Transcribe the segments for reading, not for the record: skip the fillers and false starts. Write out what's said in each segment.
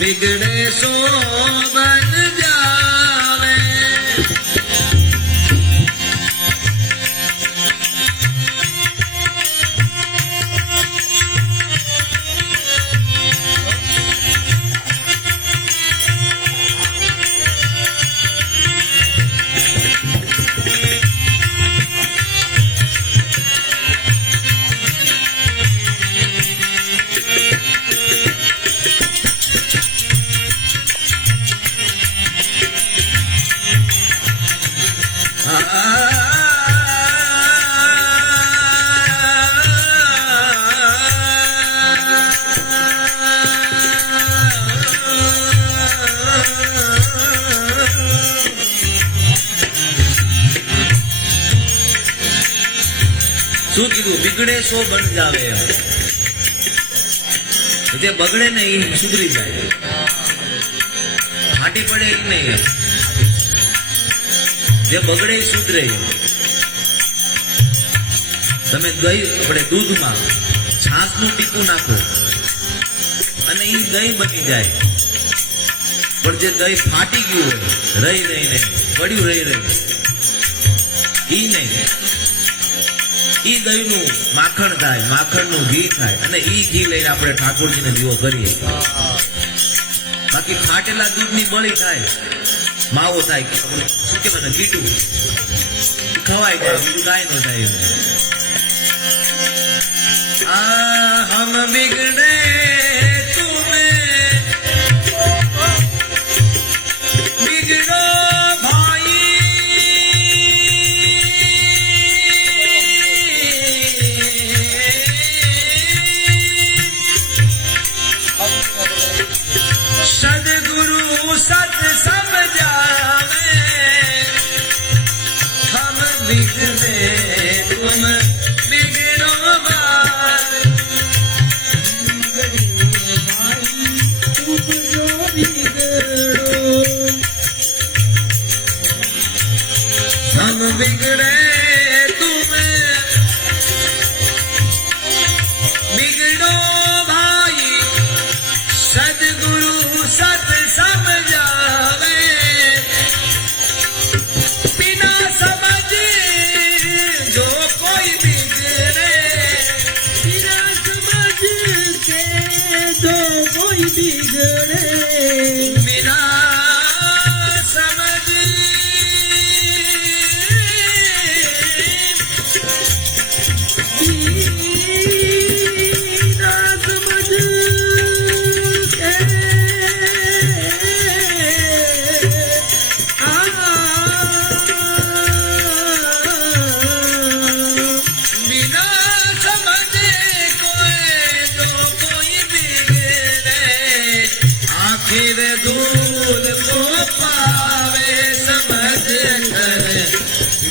बिगड़े सो बन जावे। શું કીધું? बिगड़े सो बन जावे। जे बगड़े नहीं सुधरी जाए, फाटी पड़े नहीं, जे बगड़े सुधरे। તમે દહીં આપણે દૂધમાં છાસનું ટીપું નાખો અને એ દહીં બની જાય, પણ જે દહીં ફાટી ગયું હોય, રહી નહીં, પડ્યું રહી ઈ નહીં, ઈ દહીંનું માખણ થાય, માખણનું ઘી થાય અને ઈ ઘી લઈને આપણે ઠાકોરજીને દીવો કરીએ। બાકી ફાટેલા દૂધની બળી થાય, માવો થાય, શું કહેવાય કીટું ખવાય જાય, બીજું કાંઈ ન થાય। हम बिगड़े तुम्हें बिगड़ो भाई, सदगुरु सत समझावे। हम बिगड़े तुम बिगड़ो बिगड़े तुम्हें बिगड़ो भाई, सदगुरु सत समझावे। बिना समझ जो कोई बिगड़े, बिना समझ के जो कोई बिगड़े, बिना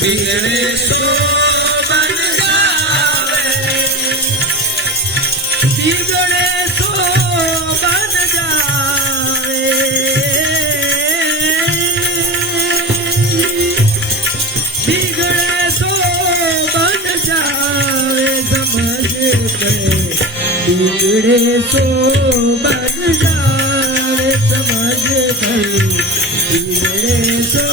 बिगड़े सो बन जावे, बिगड़े सो बन जावे, बिगड़े सो बन जावे, समझ कर बिगड़े सो बन जावे, समझ कर बिगड़े सो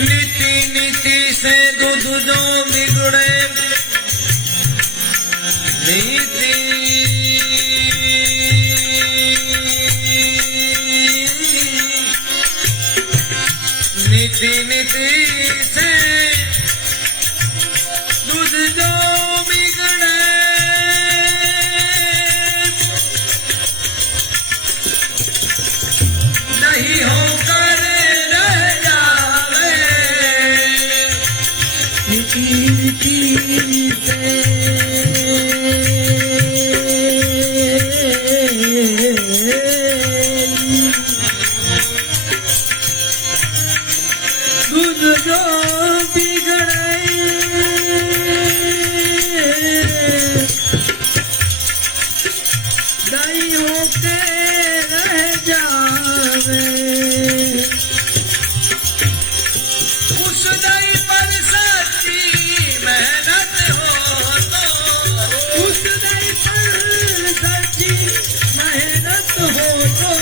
नीति नीति से दूध जो बिगड़े, नीति नीति नीति से दूध जो बिगड़े, नहीं होकर रह जावे। नीति नीति से दई होके रह जावे उस दई पर सच्ची मेहनत हो तो उस दई पर सच्ची मेहनत हो तो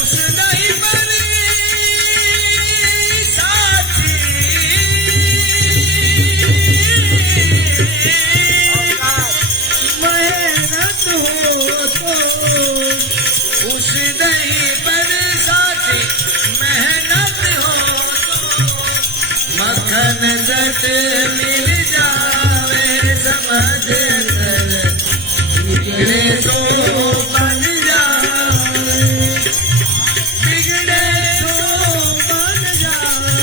उस दई पर सच्ची मेहनत हो तो उस दही पर साथी मेहनत हो तो मक्खन जट मिल जावे समझ कर बिगड़े तो बन जावे बिगड़े तो बन जावे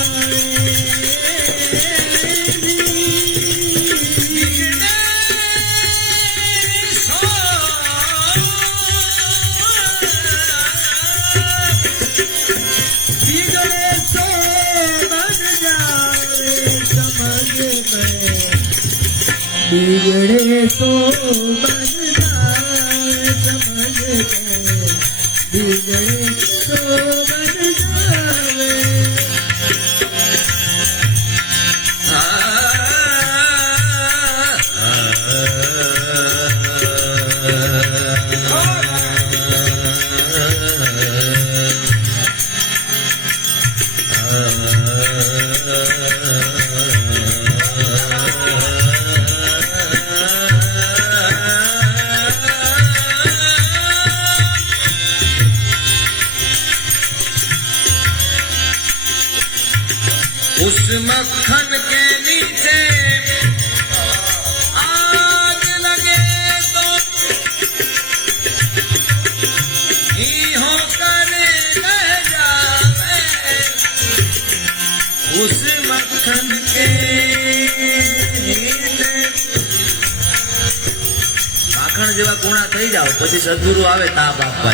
बिगड़े बिगड़े तो बन जावे समझ में बिगड़े तो बन जावे समझ में बिगड़े तो बन जावे उस मक्खन के नीचे आग लगे तो ही होकर रह जावे उस मक्खन के नीचे માખણ જેવા કુણા થઈ જાઓ પછી સદગુરુ આવે તાપ આપવા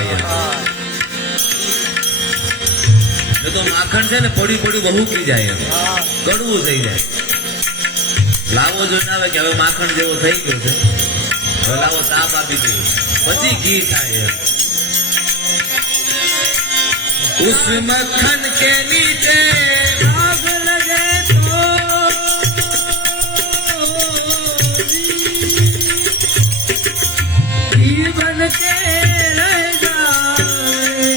તો માખણ છે ને પડી પડી બહુ પી જાય કડવું થઈ જાય લાવો જોઈને આવે કે હવે માખણ જેવો થઈ ગયો છે હવે લાવો તાપ આપી દઈએ પછી ઘી થાય उस मक्खन के नीचे आग लगे तो जीवन के रह जाए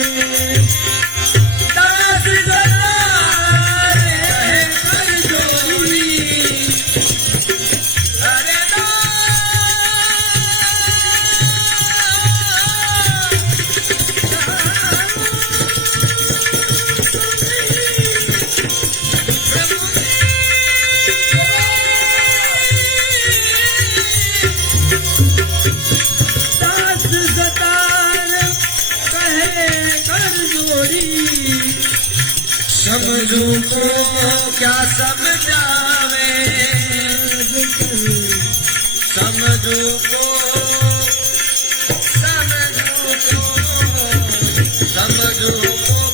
दास जलाए कर जोड़ी अरे दास सतार कहे कर जोड़ी समझू को क्या समझावे समझू को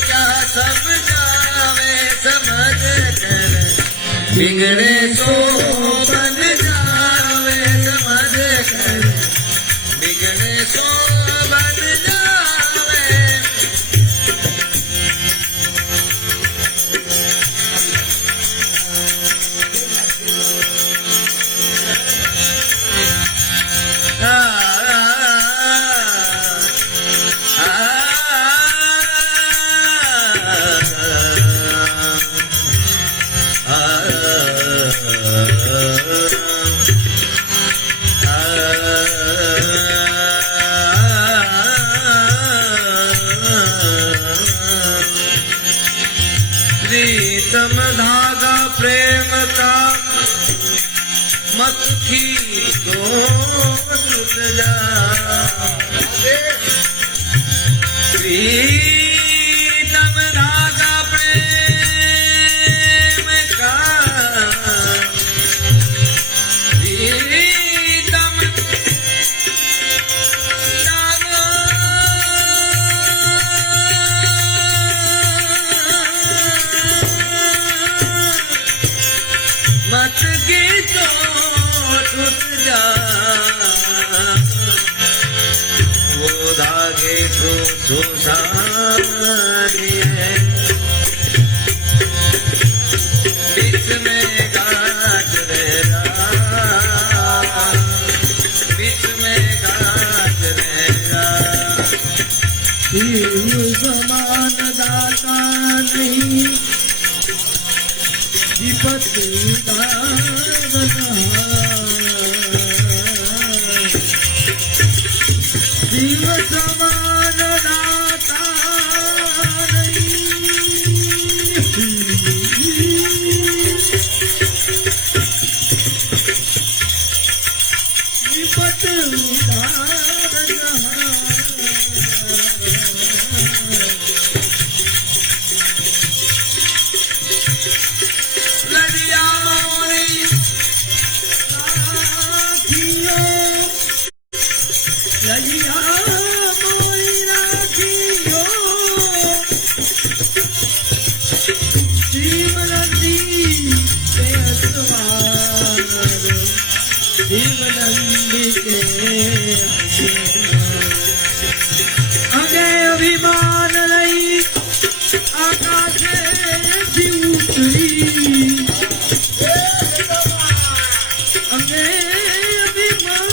क्या समझावे समझ कर बिगड़े सो बन जावे समझ कर बिगड़े सो बन जावे प्रीतम धागा प्रेम का मत खींचो टूट जाए प्रीतम धागा प्रेम का प्रीतम मत गीतो टूट जा वो धागे को छोसानी है बीच में गाज रहेगा बीच में गाज रहेगा शिव समान दाता नहीं विपत शिव समान दाता विपत अगे अभिमान रही आकाशे भी उतरी अगे अभिमान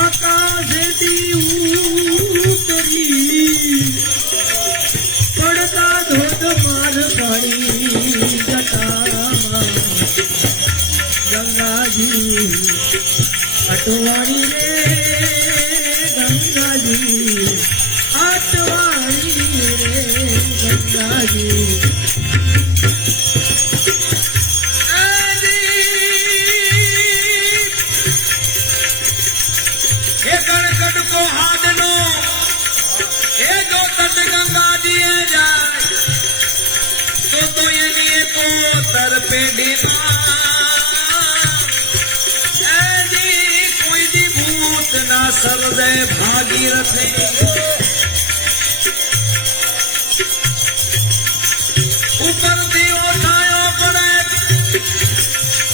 आकाशे भी उतरी पड़ता धोध मार पानी गंगा जी अटवाणी रे गंगा जी अटवाणी रे गंगा जी हे कणकट को हाथ लो हे जो तट गंगा जी जाए तो ये लिए को तर पे ना सर्वे भागीरथी ऊपर दियो छायो पड़े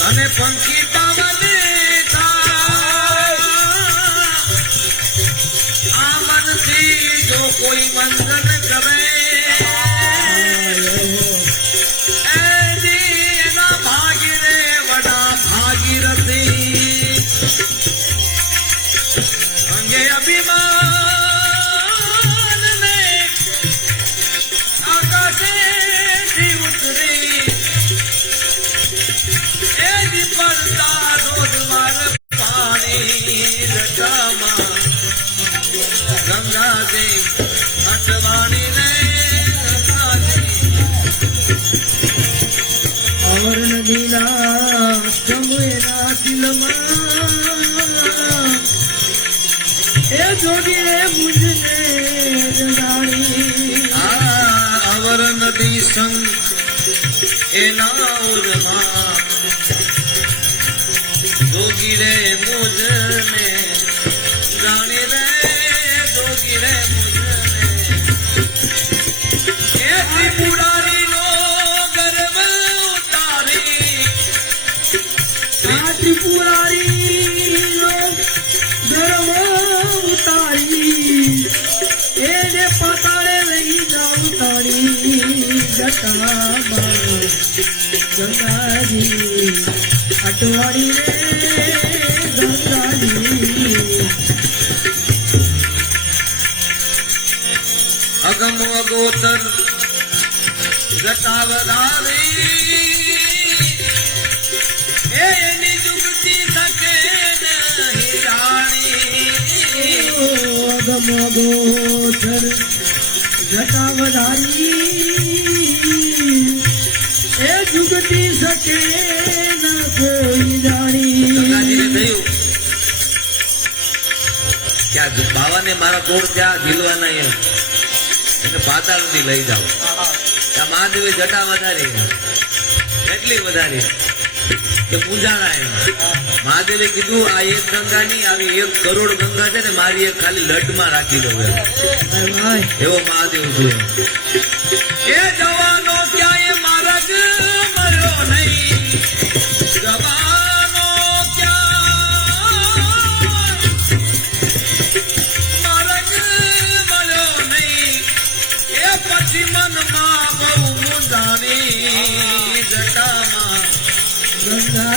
अने पंखी पावने था आमन थी जो कोई मंजन करे ना भागीरे वडा भागीरथी अभिमान में आकाशे भी उतरी एक पड़ता रोज मार पानी रटामा गंगा जी अटवाणी ने गंगा जी और नीला चमुना दिलमा ए जोगी रे मुझने जानी अवर नदी संग एनाउर मां जोगी रे मुझने जानी रे जोगी रे मुझने ए त्रिपुरारी नो गर्व उतारी त्रिपुरारी लोग गर्व उतारी एने पताड़े नहीं जाऊ तारी जटा गंगा जी अटवाड़ी रे गंगा जी अगम अगोचर जटावधारी एनी जुगती सके नहीं रानी अगम अगोचर जटावधारी ए जुगती सके न कोई जानी ગંગાજીને થયું કે આ બાવાને મારા કોળ ત્યાં ઝીલવાના એમ એને પાતાળથી લઈ જાઓ આ મહાદેવે જટા વધારી એટલી વધારી કે પૂજાણા એમ મહાદેવે કીધું આ એક ગંગા ની આવી 1 કરોડ ગંગા છે ને મારી એક ખાલી લટમાં રાખી દો એવો મહાદેવ છે એ જવાનો ક્યાંય માર્ગ મળ્યો નહીં જવાનો ક્યાં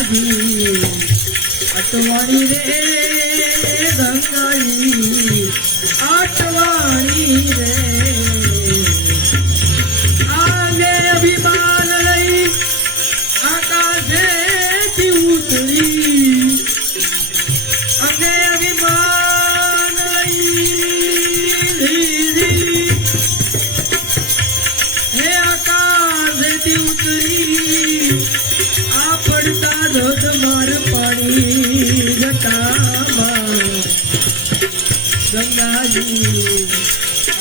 जी अटवाणी रे गंगा जी अटवाणी रे आगे अभिमान रही आकाशे की उतरी आगे अभिमान रही हे आकाश की उतरी आ पड़ता धोध मार पानी जटामा गंगा जी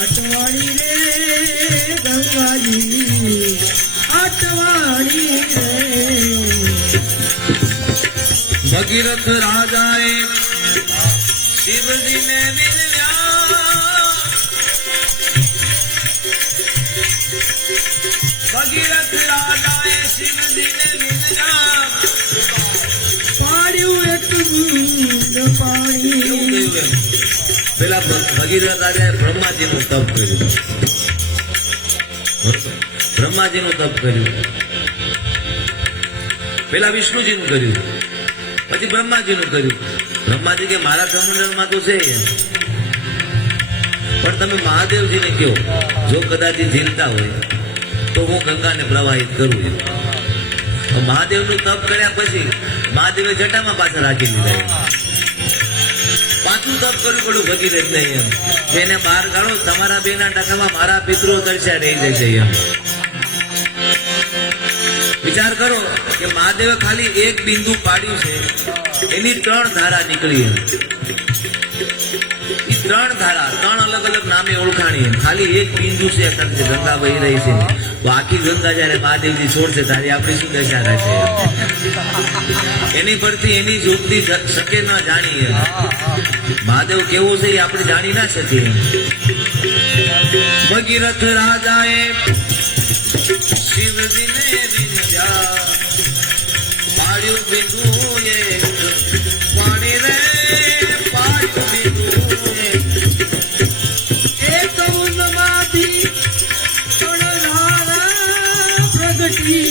अटवाणी रे गंगा जी अटवाणी रे भगीरथ राजाए शिव जी ने मिल्या भगीरथ राजाए शिव जी ने मिल्या पाड़ू एक बूंद पानी પેલા ભગીરથ રાજાએ બ્રહ્માજીનું તપ કર્યું બ્રહ્માજીનું તપ કર્યું પેલા વિષ્ણુજીનું કર્યું પછી બ્રહ્માજીનું કર્યું બ્રહ્માજી કે મારા કમંડળમાં તો છે પણ તમે મહાદેવજીને કહો જો કદાચ ઝીલતા હોય તો હું ગંગાને પ્રવાહિત કરું છું મહાદેવનું તપ કર્યા પછી મહાદેવે જટામાં પાછા રાખી લીધા પાછું તપ કરવું પડ્યું ભગીરથ નહીં એમ એને બહાર કાઢો તમારા બેના ટકામાં મારા પિતરો તરસ્યા રહી જશે એમ વિચાર કરો કે મહાદેવે ખાલી એક બિંદુ પાડ્યું છે એની 3 ધારા નીકળી એમ એ 3 ધારા 3 અલગ અલગ નામે ઓળખાણી એમ ખાલી એક બિંદુ છે ગંગા વહી રહી છે તો આખી ગંગા જયારે મહાદેવજી છોડશે ત્યારે આપણી શું દશા રહેશે એની પરથી એની જોગતી શકે ન જાણીએ મહાદેવ કેવો છે એ આપણે જાણી ના શકીએ ભગીરથ રાજાએ શિવજીને વિંધ્યા પાડ્યું બીજું પાણી રે પાડ્યું બીજું एक बूंद माती ધારા પ્રગટી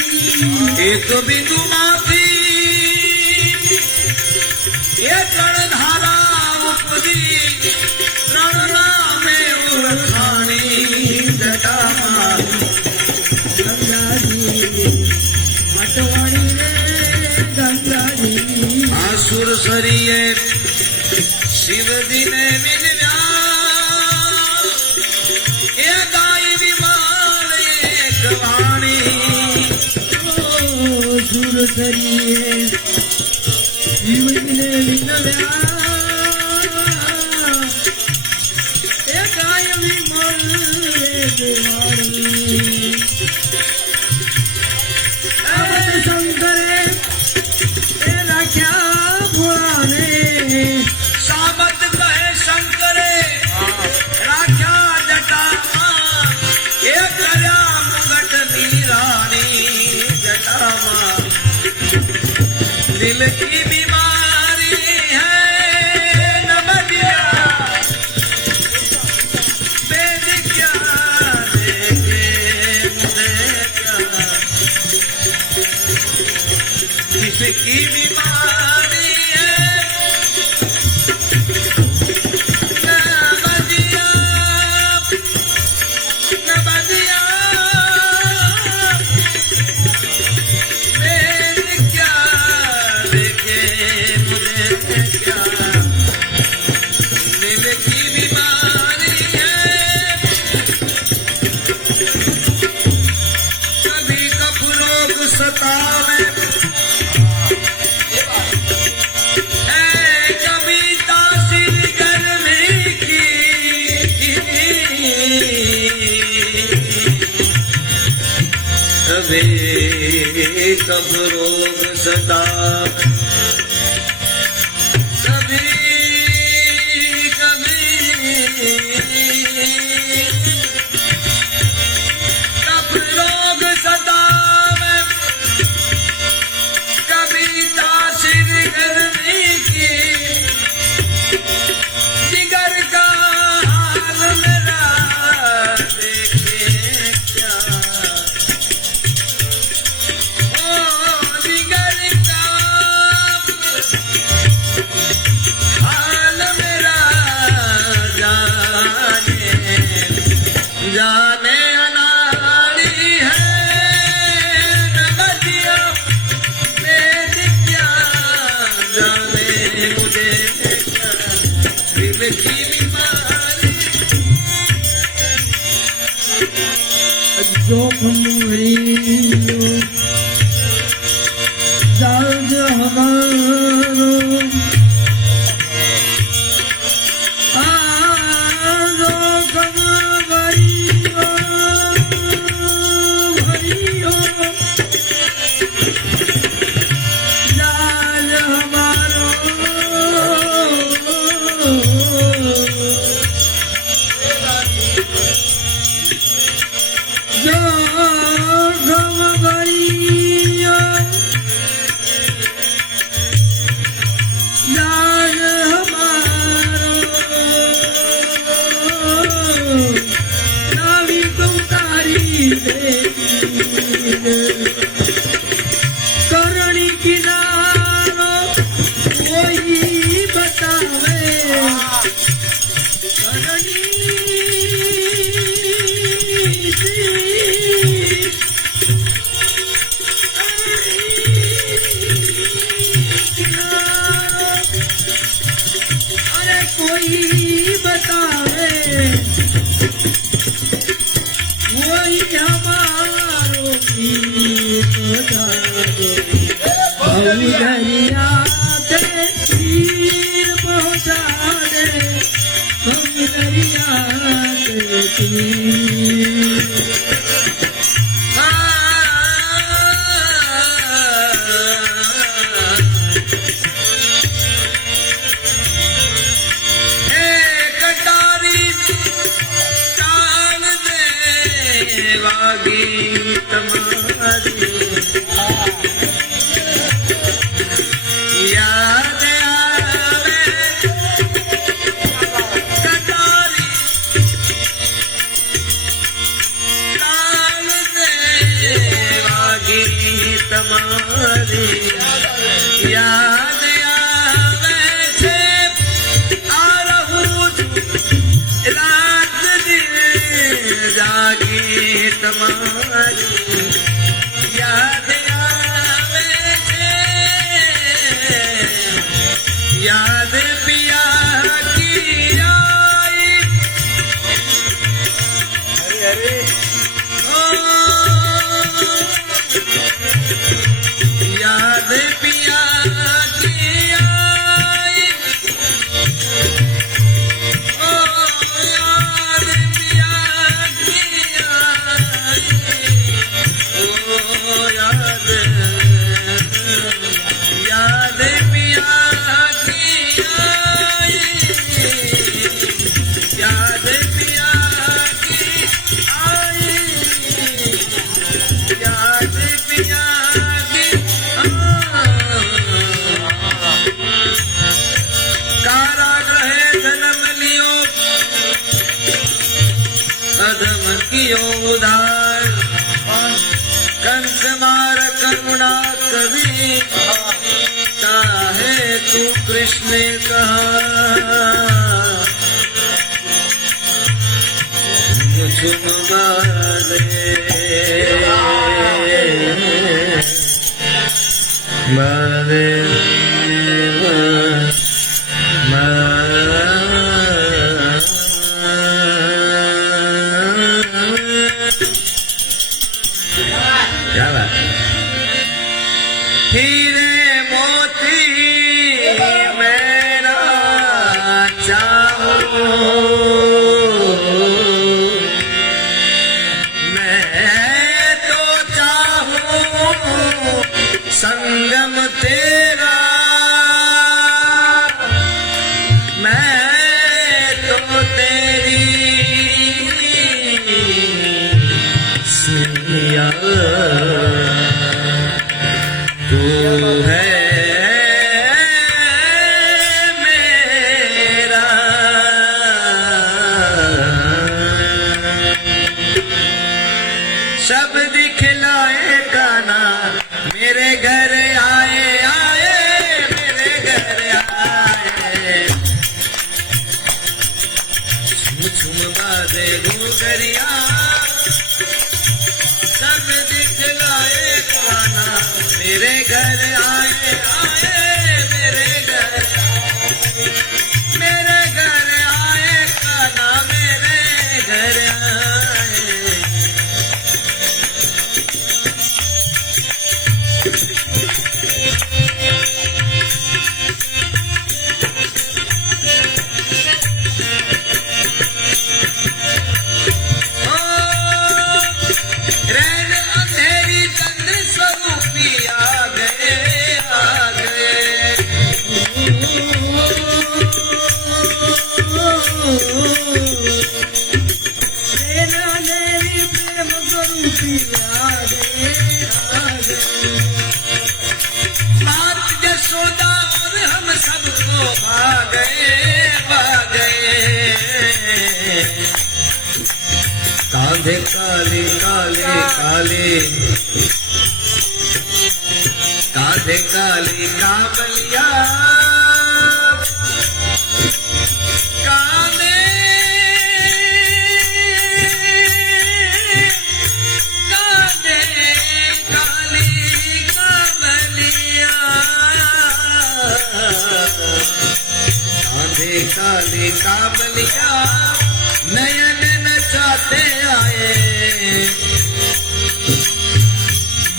એક બિંદુ માંથી એ 3 ધારા ઉપજી 3 નામે ઓળખાણી જટામાં ગંગાજી અટવાણી રે ગંગાજી આસુર સરીએ શિવજીને મિલ્યા એ ગાય વિમાન એક વાણી સુરસરીએ શિવજીને વિનવ્યા એ ગાય વિમલ દેવાણી અવધ શંકરે એ રાખ્યા ભોળાને સાબત કહે શંકરે રાખ્યા જટામાં એ કર્યા મુગટની રાણી જટામાં દિલ કી બીમારી હૈ ન બદિયા વેદ ક્યા દેखे मुझे क्या जिसकी बीमारी है सतावे कभी तासीर गर्मी की कब रोग सता कभी कब रोग सतावे कभी तासीर गर्मी की जिगर का हाल मेरा देखे क्या ओ जिगर का बतावे करनी अरे कोई बतावे वही हमारो गीत गावे दरिया दे तीर पहुँचा दे दरिया दे तीर गीत तुम्हारी याद आवे कटारी ताल देवा गीत तुम्हारी याद आवे छे आ रहूं रात दिन जागी तुम्हारी याद आवे छे याद पिया की आई अरे ओ याद पिया की आई ओ याद पिया की आई ओ याद याद पिया की आई याद पिया की आई याद पिया की कारागृहे जन्म लियो अधम कियो उधार कंस मार करुणा कवि चाहे तू कृष्ण कहा मुझ बाले बाले क्या बात हीरे मोती मेरा चाहो मैं तो चाहूं संगम तेरा मैं तो तेरी सिया तू है मेरा सब दिखलाए गाना मेरे घर आए आए मेरे घर आए झुम झुम बाजे घुघरिया सब दिखलाए गाना मेरे घर आए आए मेरे घर आए गाना मेरे घर आए रैन अंधेरी चंद्र स्वरूपी आ गए आ गए प्रेम स्वरूपी आ गए मात यशोदा और हम सबको भा गए कांधे काले काले काले कांधे काले काबलिया देखा देखा बलिया नयन नचाते आए,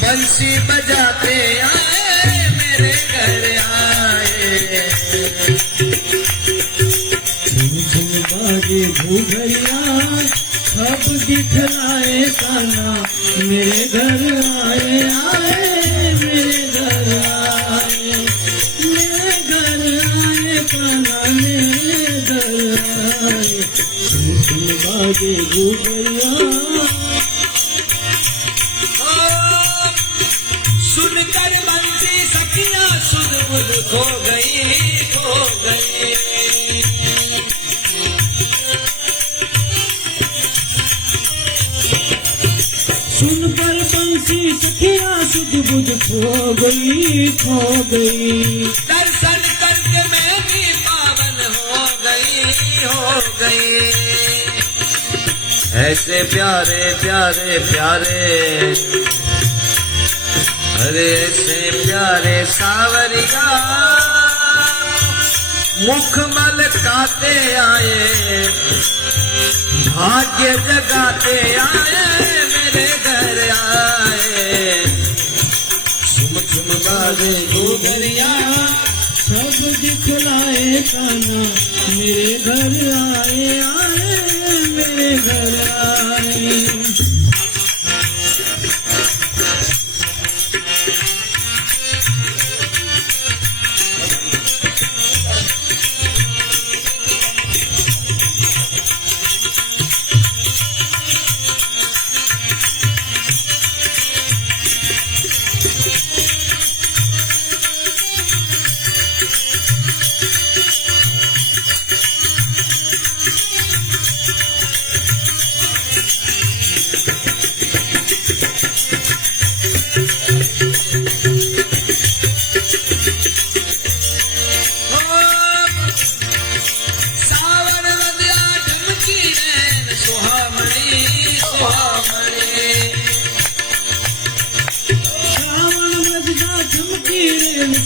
बंसी बजाते आए मेरे घर आए। झुम बाजे घुघरिया सब दिखलाए कान्हा मेरे घर आए आए मेरे घर आए मेरे घर आए कान्हा मेरे घर आए। झुम बाजे घुघरिया सुनकर बंसी सखियां सुध बुध खो गई खो गई। सुन पर बंसी सखिया सुध बुध खो गई खो गई। दर्शन करके मैं भी पावन हो गई। ऐसे प्यारे प्यारे प्यारे अरे ऐसे प्यारे सावरिया मुखमल काते आए, भाग्य जगाते आए मेरे घर आए। झुम झुम बाजे घुघरिया सब दिखलाए कान्हा मेरे घर आए आए मेरे घर आए।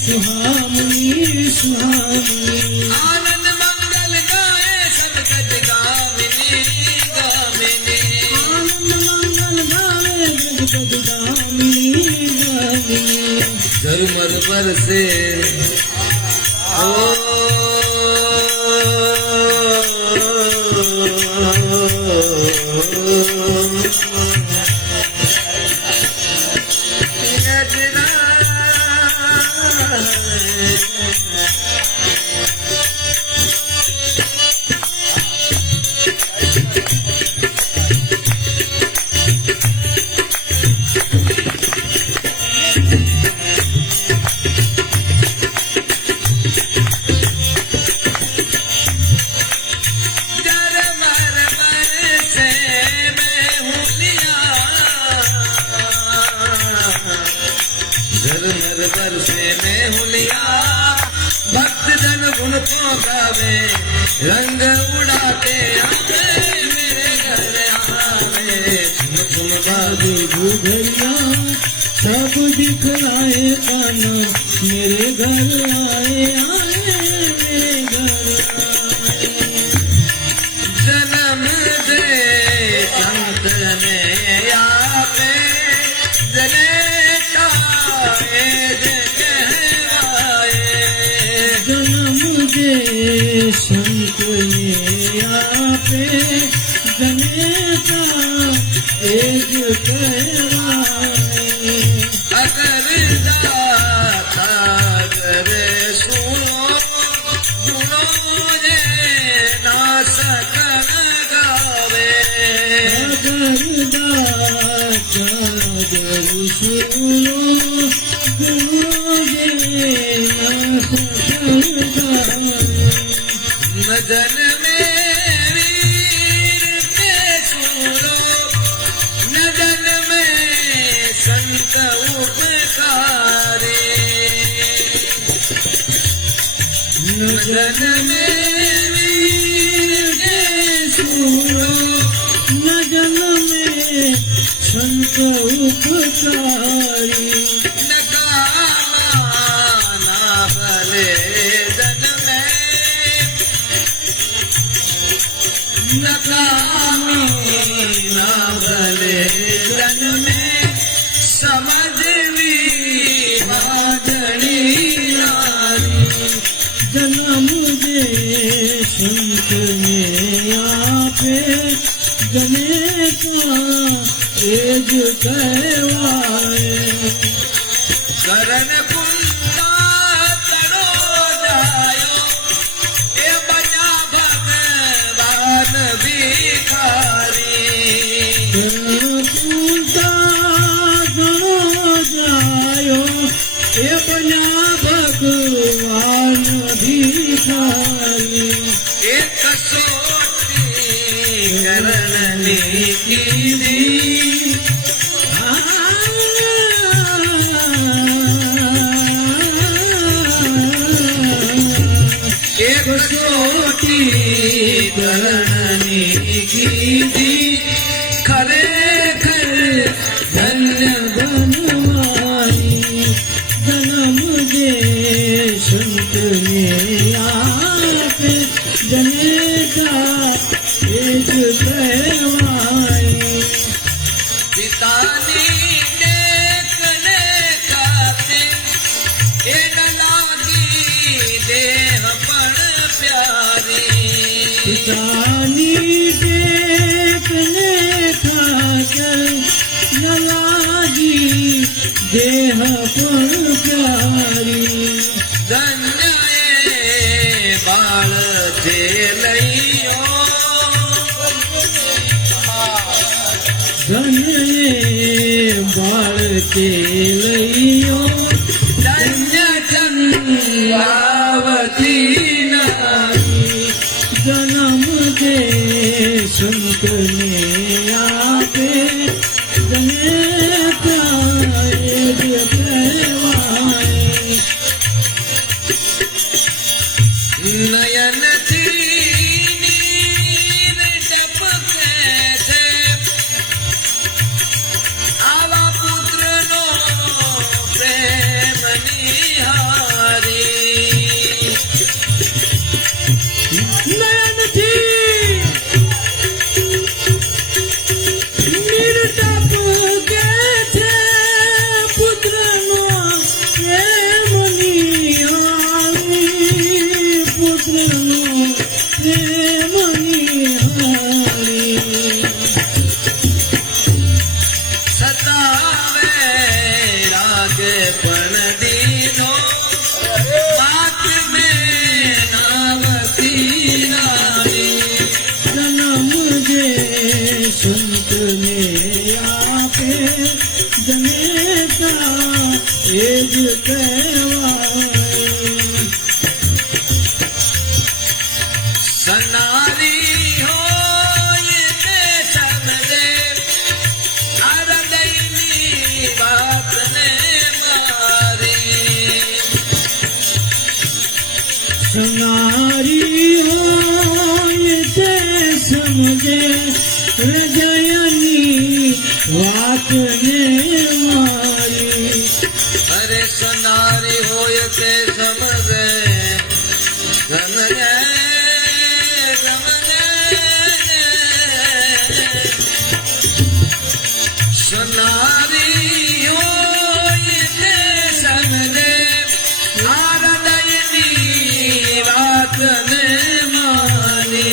सुहामनी सुहामनी आनंद मंगल गाए सब गज गामिनी गामिनी। आनंद मंगल गावे जग जग गामिनी गामिनी। झरमर बरसे झरमर बरसे में हुलिया भक्त जन गुण को गावे, रंग उड़ाते आवे मेरे घर आवे। झुम झुम बाजे घुघरिया सब दिखलाए कान्हा मेरे घर आए आए मेरे घर आए। जन्म दे संत ने आपे जनेता जन्म दे संत ने आपे जनेता तेज कहवाए। अगर दाता करे सुनो गुणों जे ना सकन गावे। अगर दाता करे सुनो गुणों जे ना सकन गावे। नजन में वीर के सुनो नजन में संत उपकारी। नजन में वीर के सुनो नजन में संत उपकारी। नकामा ना भले जन में नकामी ना भले जन में समझवी बाजड़ी नारी जन्म दे संत ने आपे जने का एज कहवाए करण कुंता करो जायो ए बना भगवान भिखारी पूजा गणो जायो ए बना भगवान भिखारी एक सोटी करनी कीधी एक सोटी करनी कीधी खरेखर धन्य बनवाई जन्म दे संत ने आपे जने का एज कहवाई पितानी देखने खाते ए लागी देह पण प्यारी पितानी देखने खाकर न लागी देह पर प्यारी धन्य बाल थे लइयो धन्य बाल के लइयो धन्य चंद्रावती नारी जन्म दे संत ने आपे जने का एज कहवाए नयन थी नीर टपके थे आवा पुत्र नो प्रेम निहारी नयन थी निर्टप के थे पुत्र नो प्रेम निहारी पुत्र नो प्रेम निहारी सतावे राग पण दीनो बात में नावती नारी जन्म दे संत ने आपे जने का एज कहवाए सनारी हो ये समझे अरदैनी बात ने मारी संगारी हो ये समझे रजयनी वात ने मारी अरे सनारी हो ये समझे समझे सुनारी हो ये समझे आरदयनी बात ने मानी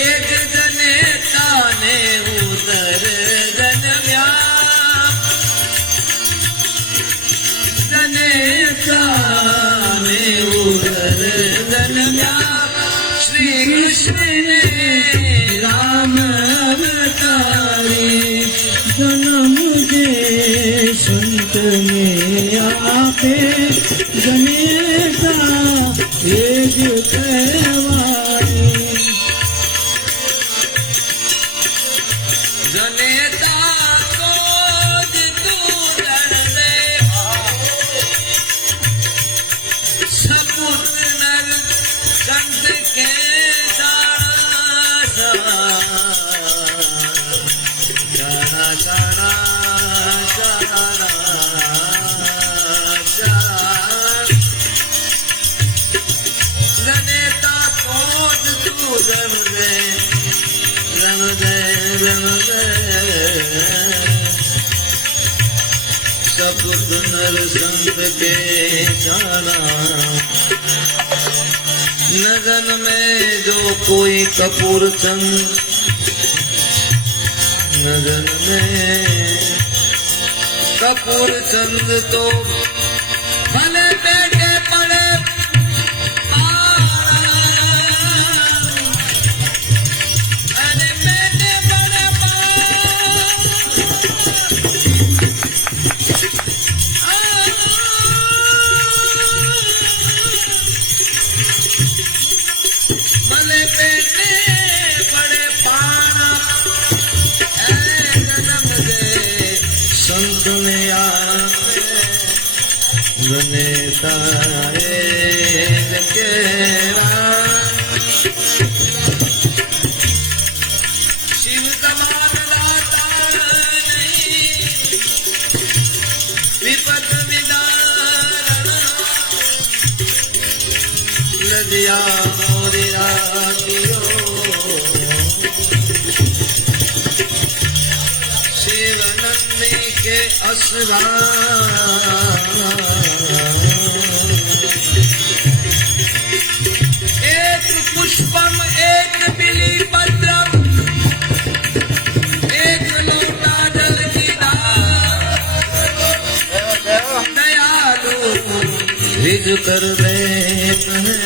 एक जने ताने उतर जन जने ताने उतर जन श्री कृष्ण ने राम अवतारी जन्म दे संत ने आपे जने का एज कहवाए जनेता को तू रण दे सपुत नर संत के जनेता को तू रण दे रण दे सपुत नर संत के जाना नगन में जो कोई कपूर चंद नगन में कपूर चंद तो भले बेटे पड़े अरे बेटे पड़े भले बेटे पड़े पाना जन्म दे संत ने बने तारे शिव समान दाता नहीं विपद विदारण लदिया मोरिया कियो शिव नंदी के असरा एक पुष्पम एक बिली पत्रम एक लोटा जल की दयालु रिज कर देत है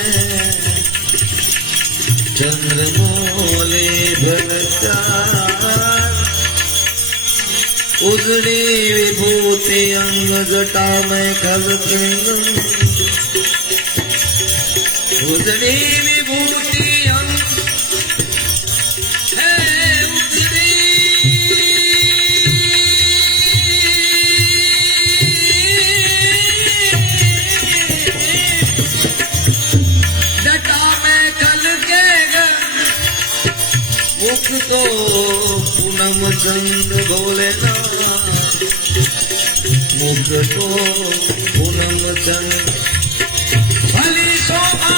चंद्रमौली भगचार उजड़ी विभूति अंग जटा में खलक उजड़ी विभूति अंग है उजड़ी जटा में खलकेगा मुख तो पूनम चंद भोलेनाथ मुख तो पूनम चंद भली शोभा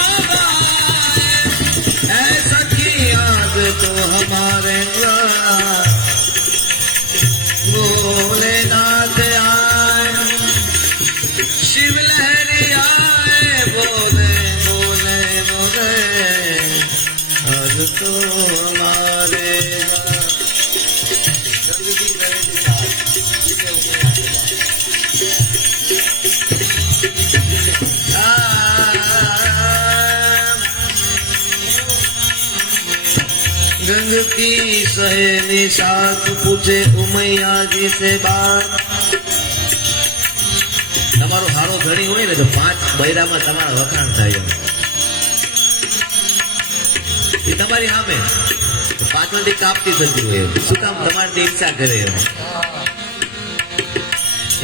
ऐसा की याद तो हमारे भोलेनाथ आए शिव लहरी आए बोले बोले बोले आज तो हमारे गंग की सहेली साथ पूछे उमैया जी से बात તમારો હારો ધણી હોય ને તો 5 બૈરામાં તમારા વખાણ થાય એ તમારી સામે પાછળથી કાપતી થતી હોય શું કામ તમારી ઈચ્છા કરે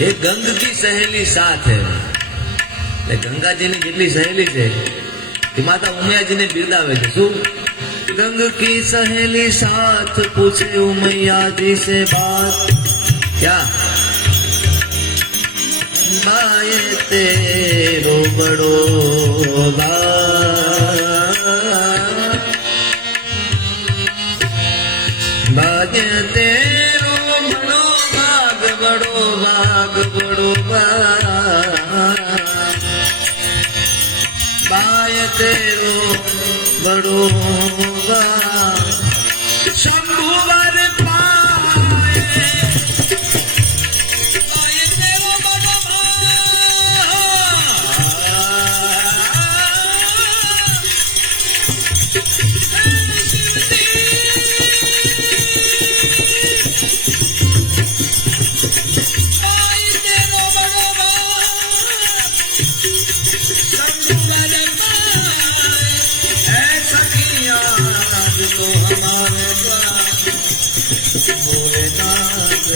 એ ગંગ की सहेली साथ है ગંગાજીની જેટલી સહેલી છે એ માતા ઉમિયાજીને બિરદાવે છે શું गंग की सहेली साथ पूछे उमैया जी से बात क्या बाए तेरो बड़ो बागे तेरो बड़ो भाग बड़ो भाग बड़ो बाए तेरो बड़ो शंभुवर पाए आए तेरो बड़ो तो हमारे भोलेनाथ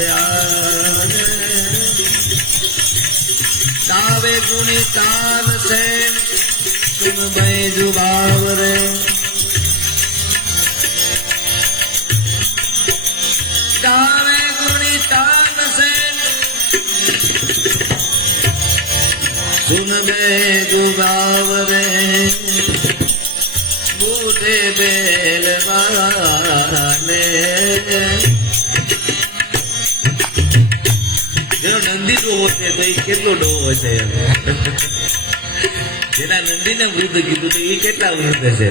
गावे गुणी तान से तुम बैजु बावरे गावे गुणी तान से सुन बैजु बावरे बूढ़े बेलवाने જેનો નંદી ડોહો છે તો એ કેટલો ડોહો છે જેના નંદીને વૃદ્ધ કીધું તો એ કેટલા વૃદ્ધ છે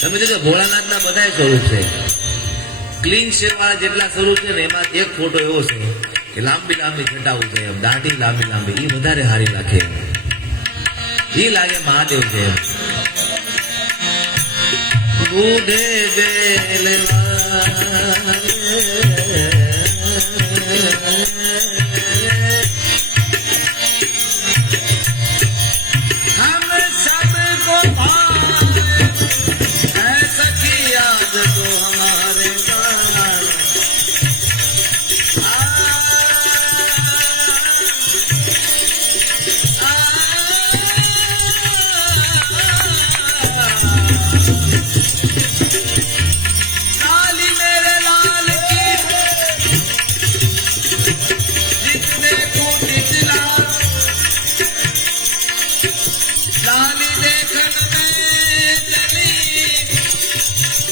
તમે જોજો ભોળાનાથના બધા સ્વરૂપ છે ક્લીન શેવ વાળા જેટલા સ્વરૂપ છે ને એમાં એક ફોટો એવો છે કે લાંબી લાંબી છટાવું છે એમ દાઢી લાંબી લાંબી એ વધારે સારી લાગે એ લાગે મહાદેવ છે એમ બૂઢે हम सबको पाए ऐसा की याद तो हमारे लाली मेरे लाल की जितने को निचला लाली देखन में चली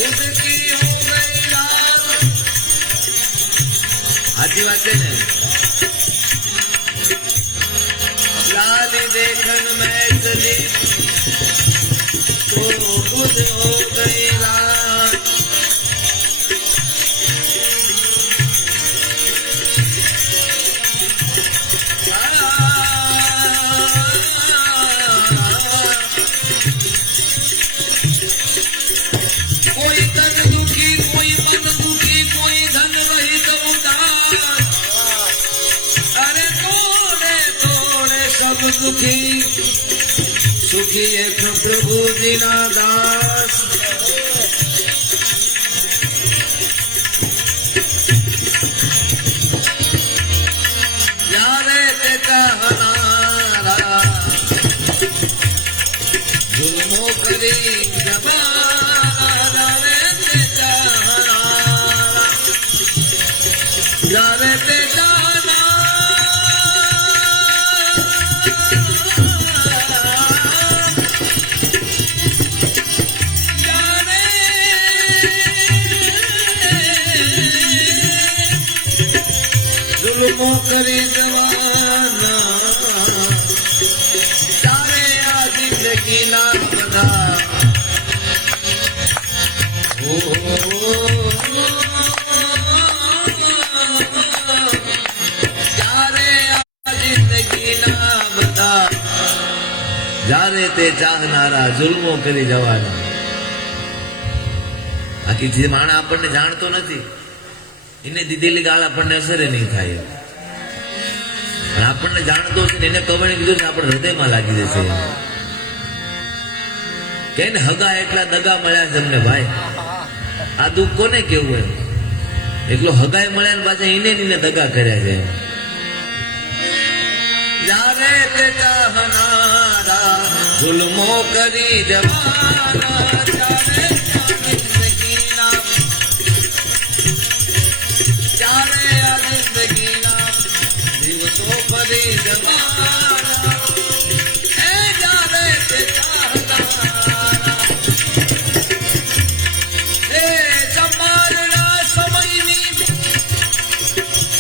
उसकी हो गई रात हाथी बात है ना लाली देखन में चली तो खुद हो गई रात कोई तन दुखी कोई मन दुखी कोई धन रहित उदास अरे तोड़े तोड़े सब दुखी सुखी एक प्रभु दीना दास यारे ते कहनारा जुल्मो करी जमाना यारे ते कहनारा यारे ते जुल्मों करी जवाना चारे आ जिंदगी ना बना चारे आ जिंदगी ना बना जाने ते चाहनारा जुल्मों કરી જવાના બાકી જે માણસ આપણને જાણતો નથી એને દીધેલી ગાળ આપણને અસર નહીં થાય પણ આપણને જાણતો છે એને કવણે કીધું છે આપણે હૃદયમાં લાગી જશે કે ને હગા એટલા દગા મળ્યા છે તમને ભાઈ આ દુઃખ કોને કેવું એમ એકલો હગાય મળ્યા ને પાછા એને દગા કર્યા છે જારે તે ચાહનારા ગુલમો કરી જવાના ચારે જિંદગીના ચારે આ જિંદગીના દિવસો ફરી જવાના એ જારે તે ચાહનારા એ સમારના સમયની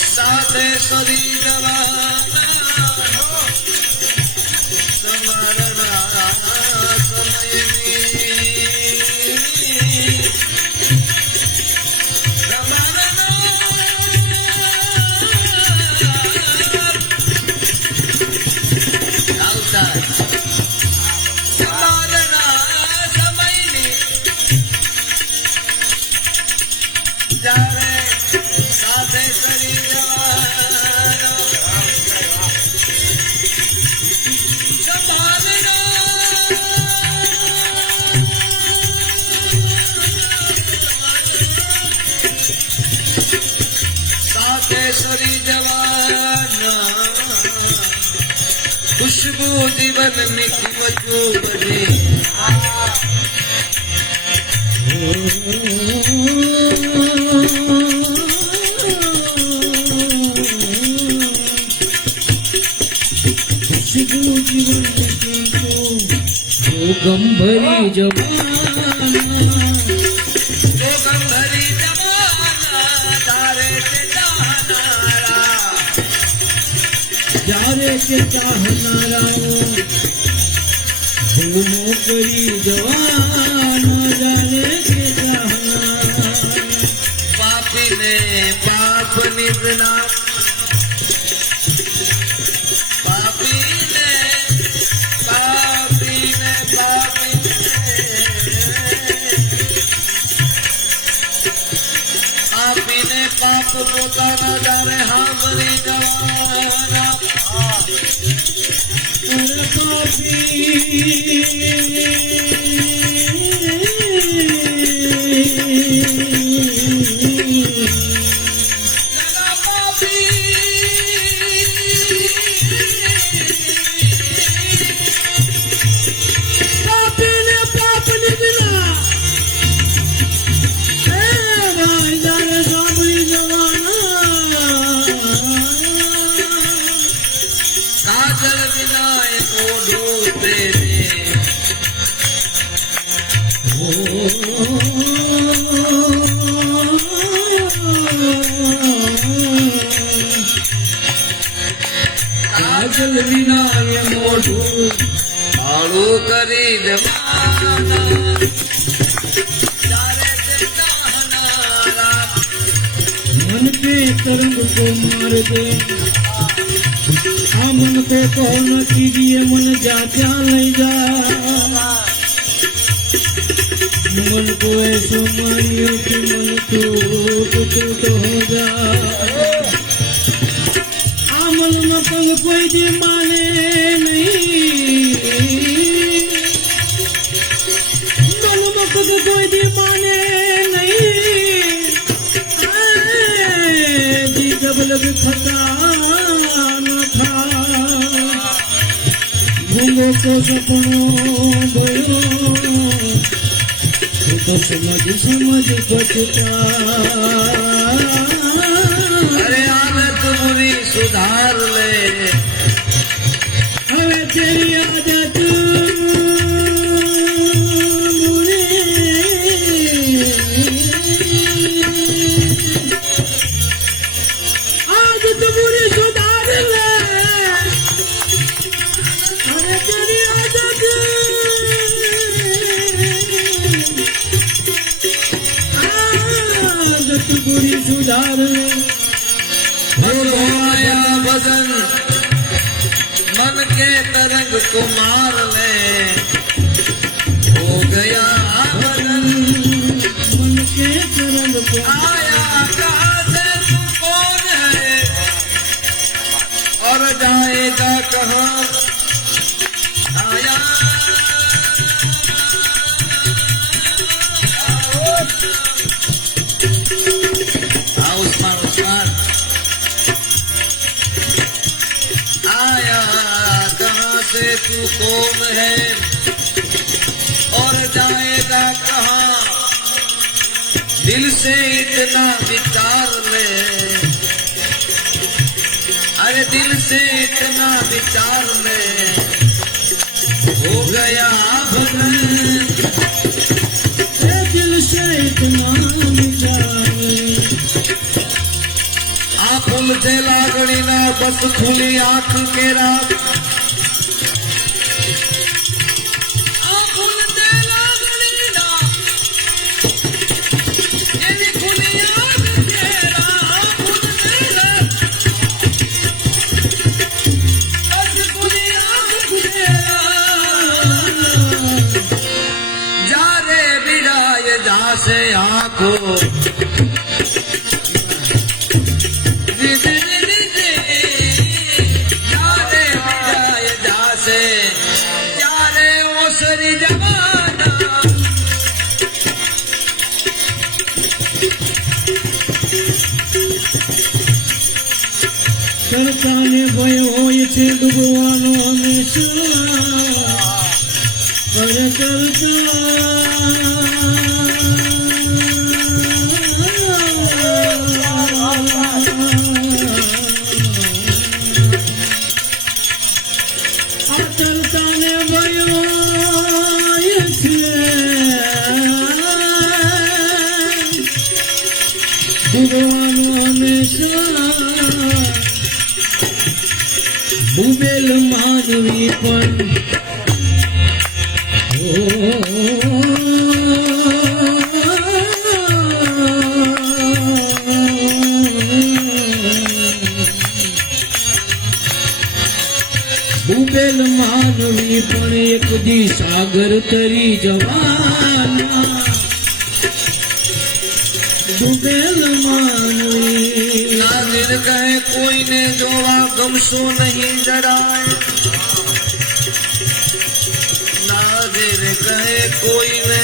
સાથે સરી જવાના सरी जवाना खुशबू जीवन मीठी मधुबनी खुशबू जीवन मीठी ગંભરી જવાના तो गंधरी जमाना धारे से जानारा જ્યારે કે ચાહનારાઓ ધૂમો કરી જવાના જ્યારે કે ચાહનારા पापी ने पाप निधना पापी ने पाप આપીને પાપ પોતાના જાણે હાંભળી જવાના કાજલ વિના એ મોઢું પ્રેમે કાજલ વિના એ મોઢું કાળું કરી દેવાના તારે તે ચાહનારા मन के तरंग को मार दे हाँ मन को कहो न कीजिए मन जा क्या नहीं जा मन को ऐसो मारियो कि मन टूट हो जा आ मन में पंग कोई दे माने नहीं मन में पंग कोई दे माने नहीं जब लग खता न था भूंगो को सपनों बोलो तो समझ बचता अरे आदत बुरी सुधार ले हवे तेरी आदत बुरी सुधार ले अरे तेरी आदत बुरी सुधार ले आया बदन मन के तरंग को मार ले हो गया बदन मन के तरंग को आया कहाँ से तू कौन है और जाएगा कहाँ आया उस्मान आया कहाँ से तू कौन है और जाएगा कहाँ दिल से इतना विचार ले अरे दिल से इतना विचार ले हो गया भगन दिल से इतना विचार आ फूल से लागणी ना बस खुली आंख के रात से आंखों से जाने ओसरी जमाना સરકાને ભય હોય છે ડૂબવાનો હંમેશા પર ચરતાને ભય હોય ભગવાન હંમેશા ભૂમેલ માનવી પણ ભૂમેલ માનવી પણ એક દી સાગર તરી જવાના ભૂમેલ માનવી નાઝીર કહે કોઈને જોવા ગમશો નહીં જરાય નાઝીર કહે કોઈને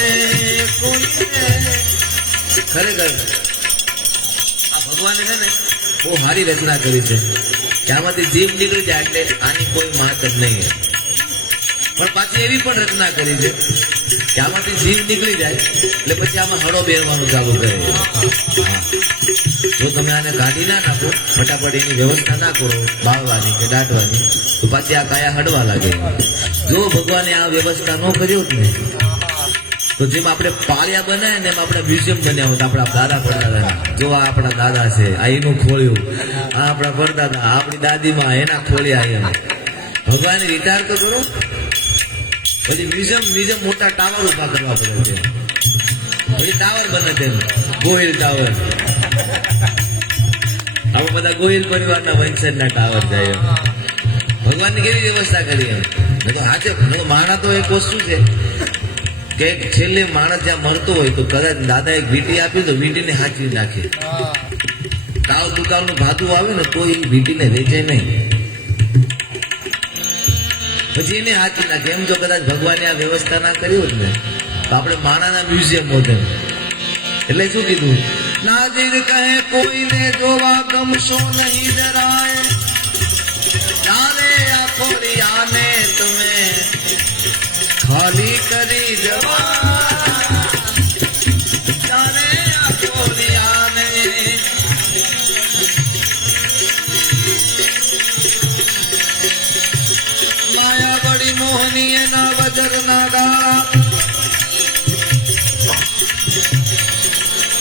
ખરેખર આ ભગવાને છે ને બહુ સારી રચના કરી છે કે આમાંથી જીવ નીકળી જાય એટલે આની કોઈ માત જ નહીં પણ પાછી એવી પણ રચના કરી છે કે આમાંથી જીવ નીકળી જાય એટલે પછી આમાં હળો બેરવાનું ચાલુ કરે જો તમે આને કાઢી ના નાખો ફટાફટ એની વ્યવસ્થા ના કરો બાળવાની કે દાટવાની તો પાછી આ કાયા હડવા લાગે જો ભગવાને આ વ્યવસ્થા ન કર્યો જ ને તો જેમ આપણે પાળિયા બનાવ્યા ને એમ આપણે મ્યુઝિયમ બનાવ્યો તો આપણા દાદા પરદાદા જો આ આપણા દાદા છે આ એનું ખોળ્યું આ આપણા પરદાદા આપણી દાદીમાં એના ખોળ્યા એમ ભગવાને વિચાર તો કરો પછી મ્યુઝિયમ મોટા ટાવર ઉભા કરવા પડે છે પછી ટાવર બને છે ગોહિલ ટાવર આપણે બધા ગોહિલ પરિવારના વંશજના ટાવર જાય એમ ભગવાનની કેવી વ્યવસ્થા કરી એમ હાચે માણા તો એક વસ્તુ છે કે છેલ્લે માણસ જ્યાં મરતો હોય તો કદાચ દાદા એક વીંટી આપી તો વીંટીને હાચવી નાખે તાવ દુકાળનું ભાતું આવે ને તો એ વીંટીને વેચે નહીં પછી એને હાચવી નાખે એમ જો કદાચ ભગવાને આ વ્યવસ્થા ના કરી હોત ને તો આપણે માણાના મ્યુઝિયમ હોત એટલે શું કીધું નાઝીર કહે કોઈને જોવા ગમશો નહીં જરાય ચાલે આ ખોડિયાને તમે ખાલી કરી જવા ચાલે આ ખોડિયાને માયા બડી મોહની એના વજરના દાળા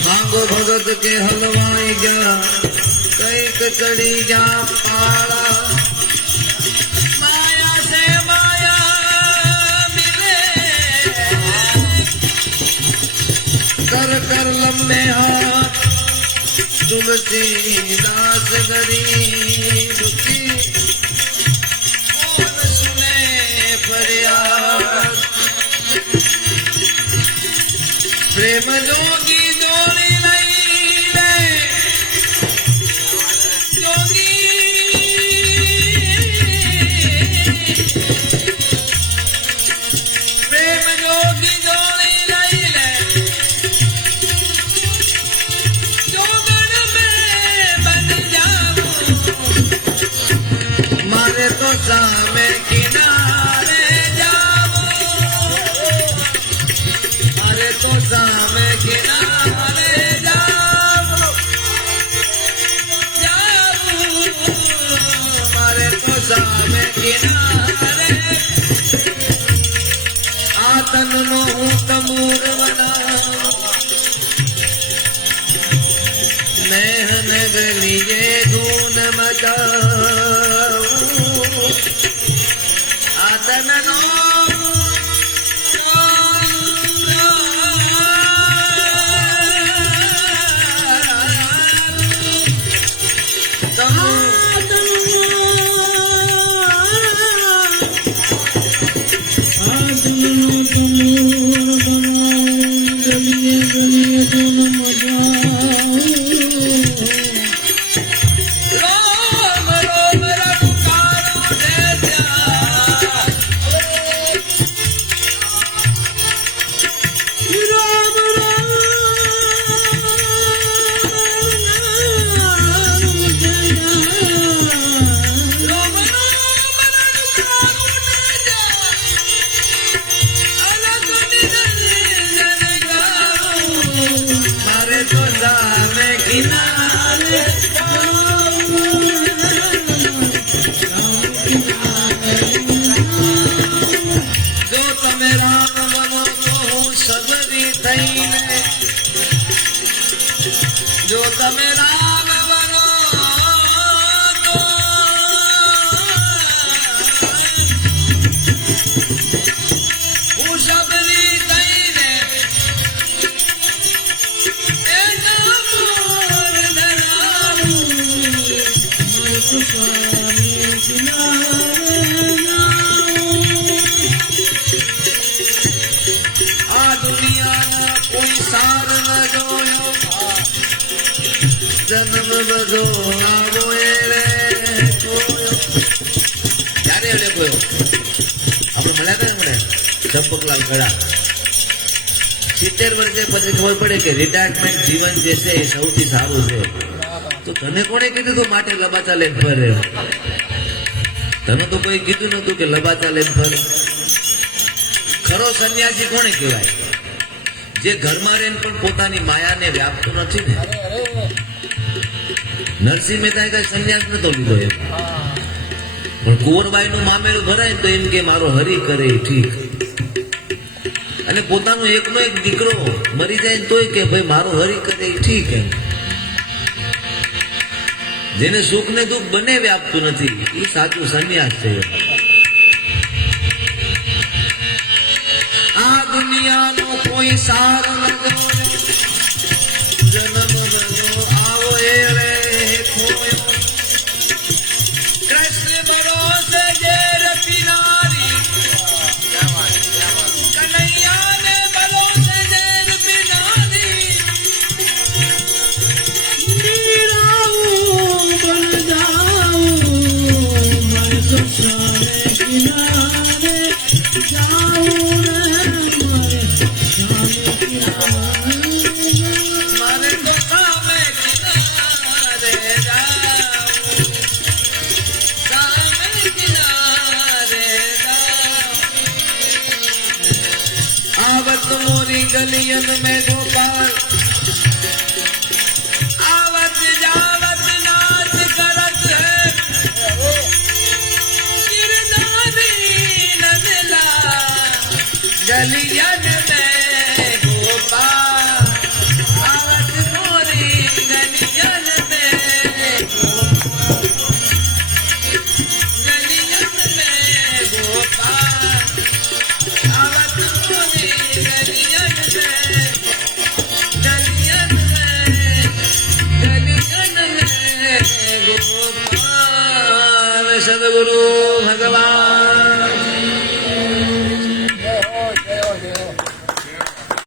માંગો ભગત કે હલવાઈ ગયા કઈક ચડી જા પાળા માયા સે માયા મિલે कर कर लंबे हाथ तुलसीदास गरीब की कौन सुने फरियाद प्रेम जोगी जोड़ी नहीं ले प्रेम जोगी जोड़ी नहीं ले जोगन में बन जाऊं मारे तो सामे किनारे जाऊं मारे तो सामे किनारे जाऊं मारे तो सामे किनारे आतन नो तमूर बना नेहन गलिए धून मचाऊं आतन नो આદમનો તમૂર બનવા તમે રામ બનો તો હું શબરી થઈને એના મોર ધરાવું. મારે તો સારે કિનારે જાઉં. આ દુનિયાનો કોઈ સાર ન જોયો, જન્મ બધો આવો એળે ખોયો. ક્યારે એળે ખોયો? આપણે મળ્યા હતા ને હમણાં ચંપકલાલ ગળા. 70 વર્ષે પછી ખબર પડે કે રિટાયરમેન્ટ જીવન જે છે એ સૌથી સારું છે. તો તને કોણે કીધું તું માટે લબાચા લઈને ફરે? તને તો કોઈ કીધું નતું કે લબાચા લઈને ફરે. ખરો સંન્યાસી કોને કહેવાય? જે ઘરમાં રહીને પણ પોતાની માયાને વ્યાપતો નથી ને. નરસિંહ મહેતાએ કઈ સંન્યાસ નતો લીધો એમ, પણ કુંવરબાઈ નું મામેરું ભરાય ને તો એમ કે મારો હરી કરે એ ઠીક. અને પોતાનો એકનો એક દીકરો મરી જાય ને તોય કે ભાઈ મારો હરી કરે એ ઠીક એમ. જેને સુખ ને દુઃખ બંને વ્યાપતું નથી એ સાચું સંન્યાસ છે. આ દુનિયાનો કોઈ સાર ન જન્મ બધો આવો એળે ખોયો. કૃષ્ણ ભરોસે ઝેર પીનારી, કનૈયાને ભરોસે ઝેર પીનારી. મીરાવું બન જાઉં. મારે તો સારે કિનારે જાઉં રે. મારે સામે કિનારે મારે તો સામે કિનારે જાઉં, સામે કિનારે જાઉં. आवत मोरी गलियन में गोपाल, आवत जावत नाच करत है. गिरधारी नंदला गलियन में गोपाल.